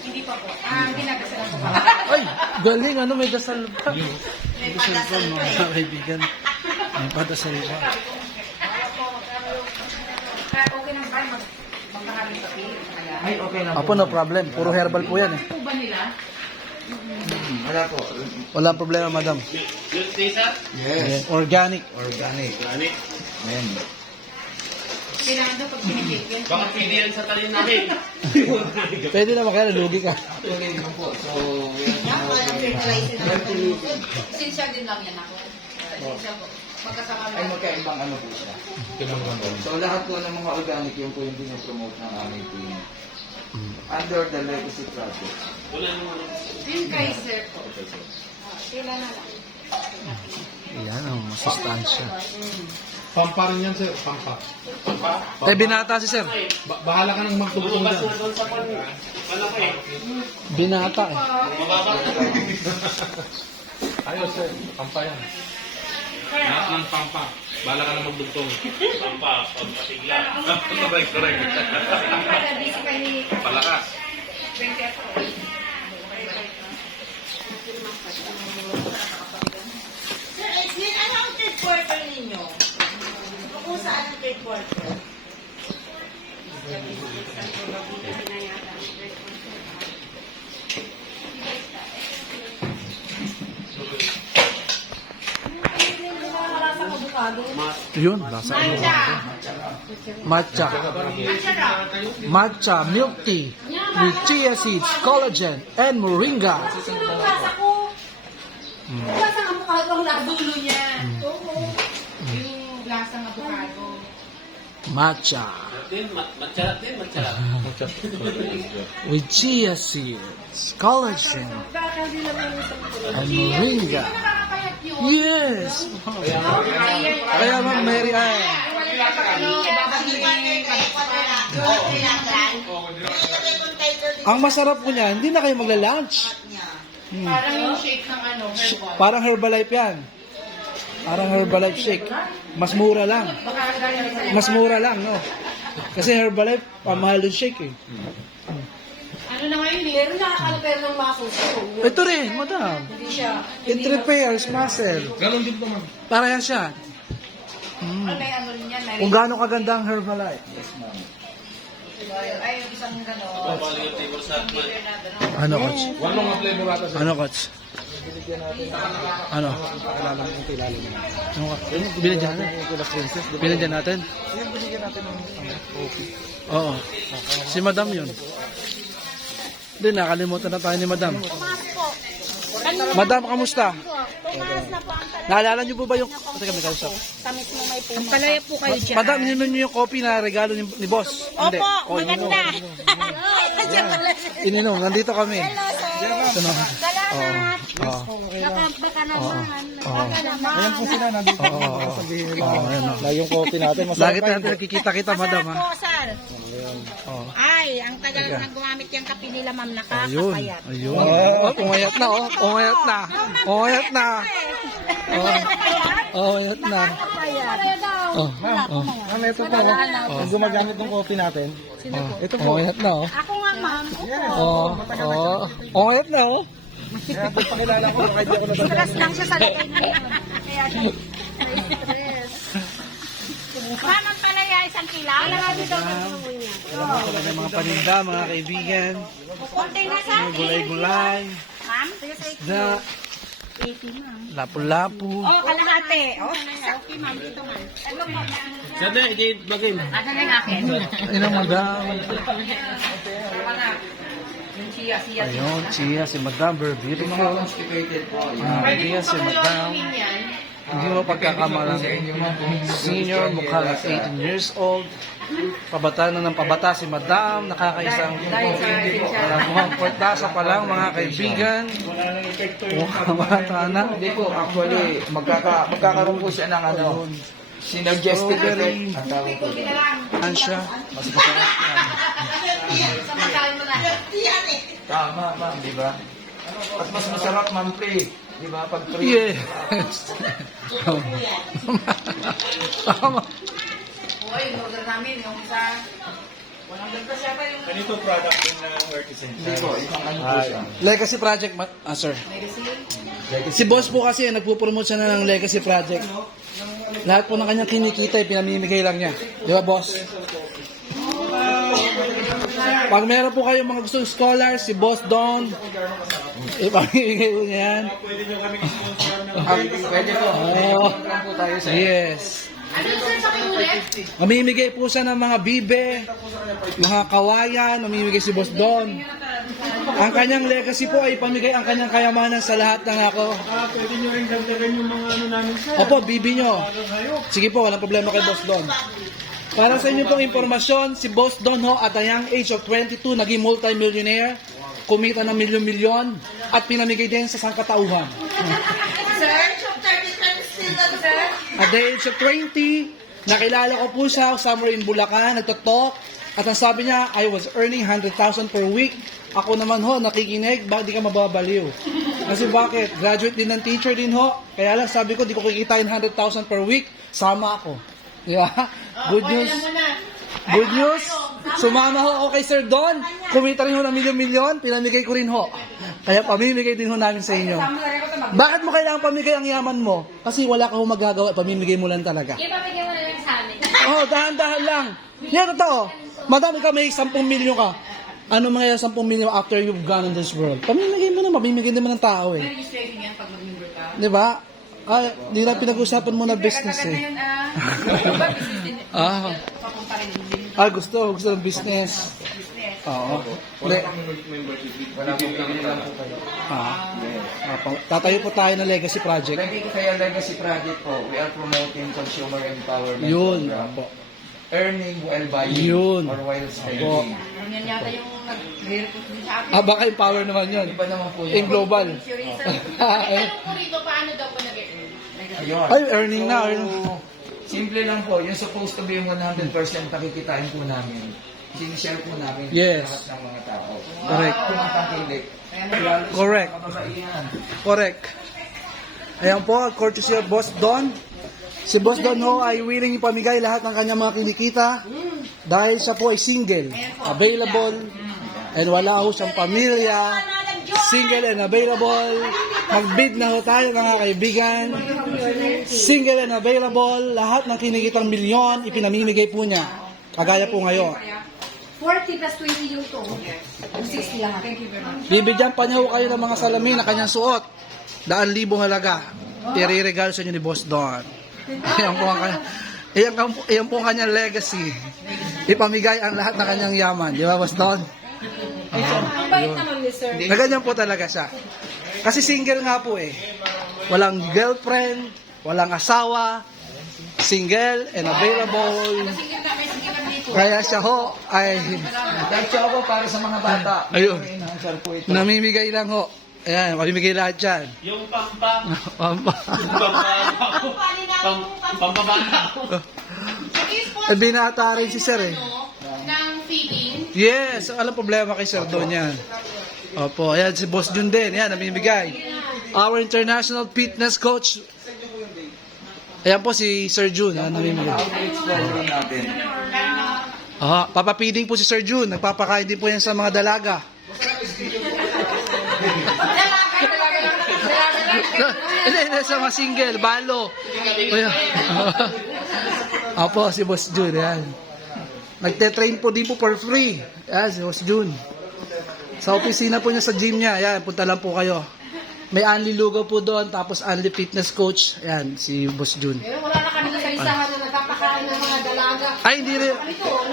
Hindi pa po. Hindi nagdasal po. Ay, galing. Ano, may dasal pa. May padasal po eh. Mga kaibigan. May padasal pa. Okay lang ba magmaraming papel? Ay, okay na Apo, no problem. Puro herbal po yan eh. Ano po ba nila? Wala po. Walang problema, madam. Yes. Ayan, organic. Organic. Organic. Ayan. Kailangan daw pag pinipig yun. Baka pili yan sa talin namin. Pwede naman kaya, lugi ka. Tuloy naman po. So, Sinsya din lang yan ako. Sinsya po. Magkasama ay lang. magkaibang ano po siya. So, lahat po ng mga organic yun po yung pinopromote ng aming team. Under the Legacy Project. Wala naman. Yung Kaiser po. Kailan na lang. Ayan, ang masustansya. Pampa rin yan, sir. Pampa. Tay, binata si sir. Bahala ka nang magtugtog Lumabas dyan. na doon sa malaki. Binata eh. Mababa. Ayos, sir. Pampa yan. Lahat ng pampa. Bahala ka nang magdugtong. Pampa, pagpasigla. Correct. Busy kayo ni Palakas. 20 ako. Sir Edwin, ano ang third quarter ninyo? Kung saan ang third quarter? Yun, nasa matcha. Matcha milk tea with chia seeds, collagen, and moringa. Ang lasa ko. Ang lasa ng avocado ang lasa. Dulo niya. Yung lasang avocado. Matcha Matcha. with chia seeds, collagen, and moringa. Nakakayat yun. Yes! Kaya Ma'am Mary Ann. Ang masarap po niya, hindi na kayo magla-lunch. Parang yung shake ng ano, herbal. Parang Herbalife yan. Parang Herbalife shake. Mas mura lang. Baka gano'n sa Mas mura lang, no? Kasi Herbalife, pamahal yung shake eh. ano na ngayon eh. Pero nakaka-repair ng muscles ko. Ito rin, madam. Hindi siya. It repairs muscle. Ganon din po, ma'am. Para yan siya. May ano rin yan. Kung gaano kaganda ang Herbalife. Ay, yung isang gano'n. Bali yung table sa Ano, coach? Walang mga flavor ata, sir. Ano, coach? Ano? Pakilala mo kung kilala mo. Ano ka? Binigyan natin? Binigyan natin? Yung binigyan natin ng coffee. Oo. Si madam yun. Hindi, nakalimutan na tayo ni madam. Madam, kamusta? Tumaas na po ang talaga. Naalala niyo po ba yung... Teka, may kausap. Sa mismo may pumas. Palaya po kayo dyan. Madam, ininom niyo yung coffee na regalo ni boss? Hindi. Opo, Oh, ininom. maganda. Ininom, nandito kami. Hello, sir. Salamat. Salamat. Oo. Baka naman. Oo. Baka naman. Ayan po sila, nandito. Oo. Sabihin Oo, ayan o. na yung coffee natin. Lagi natin nakikita-kita, madam. Masarap po, sir. Oo. Ay, ang tagal na gumamit yung kape nila, ma'am, Ayun. nakakapayat. Ayun. Oh, umayat na, oh. Umayat na. Umayat na. Oh, umayat na. Oh. Oh. Ma'am, ito po. Kung gumagamit ng coffee natin. Ito po. Umayat na, oh. Ako nga, ma'am. Oh. Oh. Umayat na, oh. Kaya po pakilala ko, kahit di ako nadala. Stress lang siya sa likod niya. Kaya siya stress. Ma'am, ang palaya, isang kila. Wala nga dito ang niya. Salamat talaga mga paninda, mga kaibigan. Konti na sa Mga gulay-gulay. Ma'am, Na 80, ma'am. lapu-lapu. Oh, kalahati. Oh, okay, ma'am. Ito, ma'am. Ano po, ma'am? Sada, hindi bagay mo. Ano na yung akin? Ayun ang madam. Yung siya. Ayun, siya si madam. Very Mga beautiful. constipated po. Siya si madam. Hindi mo pagkakamalang senior, mukha na 18 years old. Pabata na ng pabata si madam. Nakakaisang mukhang portasa pa lang mga kaibigan. Mukhang bata na. Hindi po, actually, magkakaroon po siya ng ano, synergistic effect. Ang tawag po. Ano siya? Mas masarap yan. Samantahin mo na. Tama, ma'am, di ba? At mas masarap, ma'am, pre. Di ba? Pag pre. Yes. Tama. Uy, yung order namin, yung isa. 100 pa siya pa yung Ganito product din ng Earth Hindi Essentials. po, isang ano po siya. Legacy Project, sir. Si boss po kasi, nagpo-promote siya na ng Legacy Project. Lahat po ng kanyang kinikita, pinamimigay lang niya. Di ba, boss? Pag meron po kayong mga gustong scholars, si Boss Don, ipamimigay po niya yan. Pwede nyo kami sponsor ng Pwede po. Oh, Lang po tayo sa yes. Ano yung sir sa kinulit? Mamimigay po siya ng mga bibe, mga kawayan, mamimigay si Boss Don. Ang kanyang legacy po ay pamigay ang kanyang kayamanan sa lahat ng ako. Pwede nyo rin dagdagan yung mga ano namin sir. Opo, bibi nyo. Sige po, walang problema kay Boss Don. Para sa inyo pong impormasyon, si Boss Don ho at the young age of 22 naging multi-millionaire, kumita ng milyon-milyon, at pinamigay din sa sangkatauhan. Sir, shop 30 still lang, sir. At the age of 20, nakilala ko po siya somewhere in Bulacan, nagtotalk, at ang sabi niya, I was earning 100,000 per week. Ako naman ho, nakikinig, bakit di ka mababaliw? Kasi bakit? Graduate din ng teacher din ho. Kaya lang sabi ko, di ko kikitain 100,000 per week, sama ako. Di ba? Good news. Good news. Sumama ho ako kay Sir Don. Kumita rin ho ng milyon-milyon, pinamigay ko rin ho. Kaya pamimigay din ho namin sa inyo. Bakit mo kailangan pamigay ang yaman mo? Kasi wala ka ho magagawa, pamimigay mo lang talaga. Ipapigay mo na lang sa amin. Oh, dahan-dahan lang. Yan, totoo. Madami ka, may 10 milyon ka. Ano mangyayari 10 milyon after you've gone in this world? Pamimigay mo na, mamimigay naman ng tao eh. Registration yan pag mag-member ka. Di ba? Ay, di lang pinag-usapan mo na business eh. Ah, Papunta rin din. gusto ng business. Oo. Wala kami membership. Wala po kami lang po kayo. Tatayo po tayo ng legacy project. Kaya Legacy Project po, we are promoting consumer empowerment Yun. program. Opo. Earning while buying Yun. or while spending. Yan yata yung nag-report din sa akin. Baka empower naman yun. Iba naman po In yun. global. Tanong ko rito, paano daw po nag-earn? Ayun. Ay, earning na. So, simple lang po. Yung supposed to be yung 100% nakikitain po namin. Sinishare po namin Yes. sa lahat ng mga tao. Correct. Tumatangkilik. Correct. Kababaihan. Correct. Ayan po, courtesy of Boss Don. Si Boss Don ho ay willing ipamigay lahat ng kanyang mga kinikita dahil siya po ay single, available, and wala ho siyang pamilya, single and available. Mag-bid na ho tayo mga kaibigan. Single and available, lahat ng kinikitang milyon, ipinamimigay po niya. Kagaya po ngayon. 40 plus 20 yung to. Yung 60 lahat. Thank you very much. Bibigyan pa niya ho kayo ng mga salamin na kanyang suot. 100,000 halaga. Iriregalo sa inyo ni Boss Don. Ayan po ang iyan po ang kanyang legacy. Ipamigay ang lahat ng kanyang yaman. Di ba, Boss Don? Ang bait naman ni sir. Na ganyan po talaga siya. Kasi single nga po eh. Walang girlfriend, walang asawa, single and available. Kaya siya ho ay Nag-choco para sa mga bata. Ayun. Enhancer po ito. namimigay lang ho. Ayan, mamimigay lahat dyan. Yung pampa. Pampa. Pampabata. Hindi na rin si Sir eh. Ng feeding. Yes, alam problema kay Sir Don yan. Opo, ayan si Boss Jun din. Yan, namimigay. Our international fitness coach. Ayan po si Sir Jun. Yan, namimigay. Outreach program natin. Papapiding po si Sir Jun. Nagpapakain din po yan sa mga dalaga. Hindi, sa mga single, balo. Ayan. Opo, si Boss Jun. Yan. Nagte-train po din po for free. Yan, si Boss Jun. Sa opisina po niya sa gym niya. Yan, punta lang po kayo. May Anli Lugaw po doon, tapos Anli Fitness Coach. Yan, si Boss Jun. Pero wala na kami sa isahan na nagpapakain ng mga dalaga. Ay, hindi rin.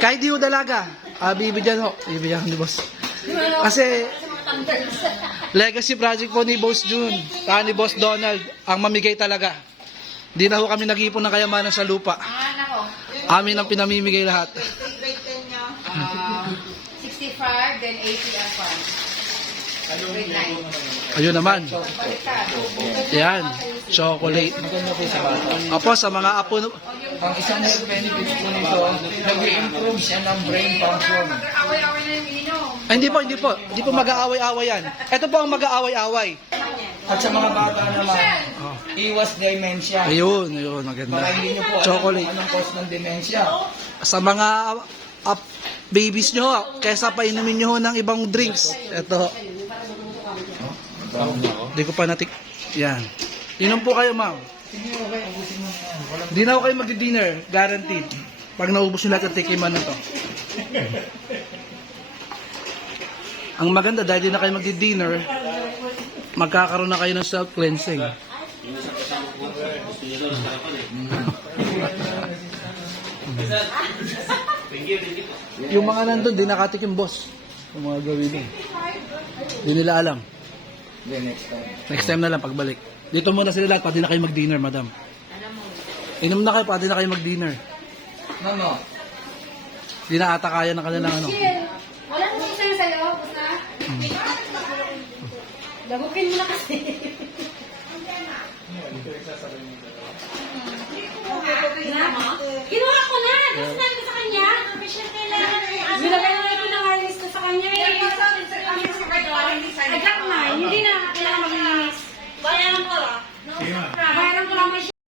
Kahit di mo dalaga. Bibigyan ho. Bibigyan ni Boss. Kasi, legacy project po ni Boss Jun. Ni Boss Donald. Ang mamigay talaga. Di na ho kami nag-ipon ng kayamanan sa lupa. Nako. Amin ang pinamimigay lahat. 65, then 80 ang fund. Grade 9. Ayun naman. Yan. Chocolate. Maganda po sa bata. Apo, sa mga apo. Ang isang health benefits po nito, nag-improve siya ng brain function. Away-away na yung inom. Ay, hindi po. Hindi po mag-aaway-aaway yan. Ito po ang mag-aaway-aaway. At sa mga bata naman, iwas dementia. Ayun, maganda. Para hindi nyo po alam Chocolate. kung anong cause ng dementia. Sa mga up babies nyo kesa pa inumin nyo ng ibang drinks. Ito. Hindi ko pa natik. Yan. Inom po kayo, ma'am. Hindi na ako kayo mag-dinner. Guaranteed. Pag naubos nyo lahat ang tikiman na to. Ang maganda, dahil di na kayo mag-dinner, magkakaroon na kayo ng self-cleansing. Yung mga nandun, di nakatikim, boss. Yung mga gawin din. Di nila alam. Then next time. Next time na lang, pagbalik. Dito muna sila lahat, pwede na kayo mag-dinner, madam. Inom na kayo, pwede na kayo mag-dinner. No. Di na ata kaya ng kanilang ano. Wala ko sa'yo sa'yo, basta. Lagukin mo na kasi. Kinuha ko na. Gusto namin sa kanya. Kailangan